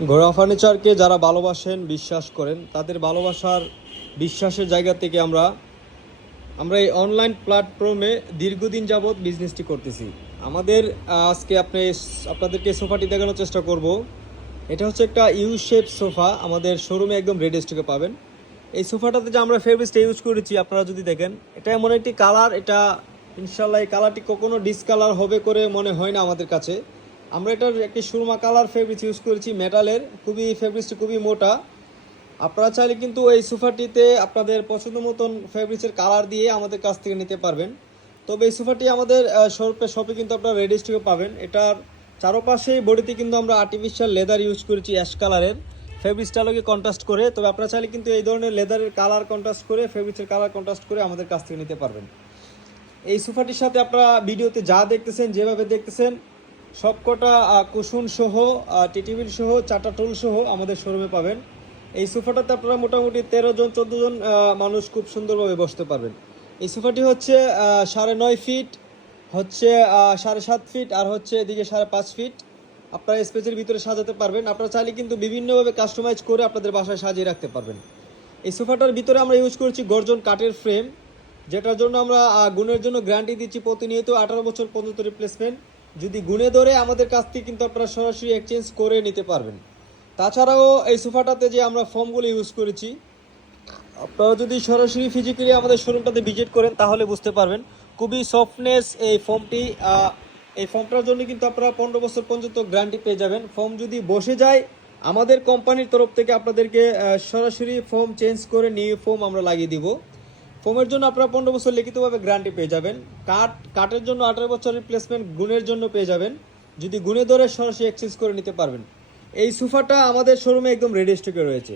ঘোড়া ফার্নিচারকে যারা ভালোবাসেন, বিশ্বাস করেন, তাদের ভালোবাসার বিশ্বাসের জায়গা থেকে আমরা আমরা এই অনলাইন প্ল্যাটফর্মে দীর্ঘদিন যাবৎ বিজনেসটি করতেছি। আমাদের আজকে আপনাদেরকে সোফাটি দেখানোর চেষ্টা করব। এটা হচ্ছে একটা ইউ শেপ সোফা, আমাদের শোরুমে একদম রেডি স্টকে পাবেন। এই সোফাটাতে যে আমরা ফেব্রিক্সটা ইউজ করেছি, আপনারা যদি দেখেন, এটা এমন একটি কালার, এটা ইনশাল্লাহ এই কালারটি কখনো ডিসকালার হবে করে মনে হয় না আমাদের কাছে। আমরা এটার একটি সুরমা কালার ফেব্রিক্স ইউজ করেছি, মেটালের, ফেব্রিক্সটি খুবই মোটা। আপনারা চাইলে কিন্তু এই সোফাটিতে আপনাদের পছন্দ মতন ফেব্রিক্সের কালার দিয়ে আমাদের কাছ থেকে নিতে পারবেন। তবে এই সোফাটি আমাদের শপে কিন্তু আপনারা রেডি স্টকে পাবেন। এটার চারপাশেই বডিতে কিন্তু আমরা আর্টিফিশিয়াল লেদার ইউজ করেছি অ্যাশ কালারের, ফেব্রিক্সটাকে কন্ট্রাস্ট করে। তবে আপনারা চাইলে কিন্তু এই ধরনের লেদারের কালার কন্ট্রাস্ট করে, ফেব্রিক্সের কালার কন্ট্রাস্ট করে আমাদের কাছ থেকে নিতে পারবেন। এই সোফাটির সাথে আপনারা ভিডিওতে যা দেখতেছেন, যেভাবে দেখতেছেন, সবকটা কুশন সহ, টি টেবিল সহ, 4টা টুল সহ আমাদের শোরুমে পাবেন। এই সোফাটাতে আপনারা মোটামুটি 13 জন 14 জন মানুষ খুব সুন্দরভাবে বসতে পারবেন। এই সোফাটি হচ্ছে 9.5 ফিট, হচ্ছে 7.5 ফিট, আর হচ্ছে এদিকে 5.5 ফিট। আপনারা স্পেসের ভিতরে সাজাতে পারবেন। আপনারা চাইলে কিন্তু বিভিন্নভাবে কাস্টমাইজ করে আপনাদের বাসায় সাজিয়ে রাখতে পারবেন। এই সোফাটার ভিতরে আমরা ইউজ করছি গর্জন কাঠের ফ্রেম, যেটার জন্য আমরা গুণের জন্য গ্যারান্টি দিচ্ছি প্রতিনিয়ত 18 বছর পর্যন্ত রিপ্লেসমেন্ট। যদি গুণে ধরে আমাদের কাছ থেকে কিন্তু আপনারা সরাসরি এক্সচেঞ্জ করে নিতে পারবেন। তাছাড়াও এই সোফাটাতে যে আমরা ফোমগুলো ইউজ করেছি, আপনারা যদি সরাসরি ফিজিক্যালি আমাদের শোরুমটাতে ভিজিট করেন তাহলে বুঝতে পারবেন খুবই সফটনেস এই ফোমটি। এই ফোমটার জন্য কিন্তু আপনারা 15 বছর পর্যন্ত গ্যারান্টি পেয়ে যাবেন। ফোম যদি বসে যায়, আমাদের কোম্পানির তরফ থেকে আপনাদেরকে সরাসরি ফোম চেঞ্জ করে নিউ ফোম আমরা লাগিয়ে দিব। ফোমের জন্য আপনারা 15 বছর লিখিতভাবে গ্যারান্টি পেয়ে যাবেন। কাঠের জন্য 18 বছর রিপ্লেসমেন্ট, গুণের জন্য পেয়ে যাবেন। যদি গুণে ধরে সরাসরি এক্সচেঞ্জ করে নিতে পারবেন। এই সোফাটা আমাদের শোরুমে একদম রেডি স্টকে রয়েছে।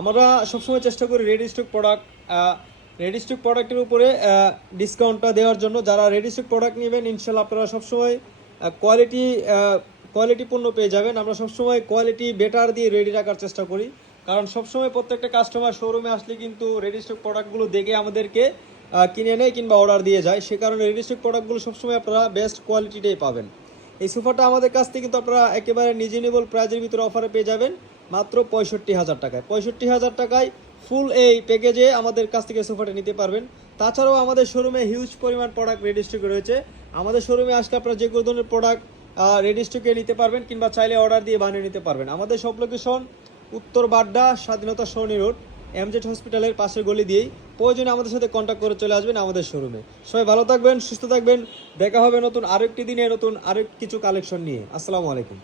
আমরা সবসময় চেষ্টা করি রেডি স্টক প্রোডাক্টের উপরে ডিসকাউন্টটা দেওয়ার জন্য। যারা রেডি স্টক প্রোডাক্ট নেবেন, ইনশাল্লাহ আপনারা সবসময় কোয়ালিটি পণ্য পেয়ে যাবেন। আমরা সবসময় কোয়ালিটি বেটার দিয়ে রেডি রাখার চেষ্টা করি, কারণ সবসময় প্রত্যেকটা কাস্টমার শোরুমে আসলে কিন্তু রেডি স্টক প্রোডাক্টগুলো দেখে আমাদেরকে কিনে নেয় কিংবা অর্ডার দিয়ে যায়। সে কারণে রেডি স্টক প্রোডাক্টগুলো সবসময় আপনারা বেস্ট কোয়ালিটিটাই পাবেন। এই সোফাটা আমাদের কাছ থেকে কিন্তু আপনারা একেবারে রিজনেবল প্রাইজের ভিতরে অফারে পেয়ে যাবেন মাত্র 65,000 টাকায়। 65,000 টাকায় ফুল এই প্যাকেজে আমাদের কাছ থেকে সোফাটা নিতে পারবেন। তাছাড়াও আমাদের শোরুমে হিউজ পরিমাণ প্রোডাক্ট রেডি স্টকে রয়েছে। আমাদের শোরুমে আসলে আপনারা যে কোনো ধরনের প্রোডাক্ট রেডি স্টকে নিতে পারবেন কিংবা চাইলে অর্ডার দিয়ে বানিয়ে নিতে পারবেন। আমাদের সব লোকেশন উত্তর বাড্ডা, স্বাধীনতা সরণি রোড, এমজেড হসপিটালের পাশের গলি দিয়েই। প্রয়োজনে আমাদের সাথে কন্ট্যাক্ট করে চলে আসবেন আমাদের শোরুমে। সবাই ভালো থাকবেন, সুস্থ থাকবেন। দেখা হবে নতুন আরেকটি দিনে নতুন আরেক কিছু কালেকশন নিয়ে। আসসালামু আলাইকুম।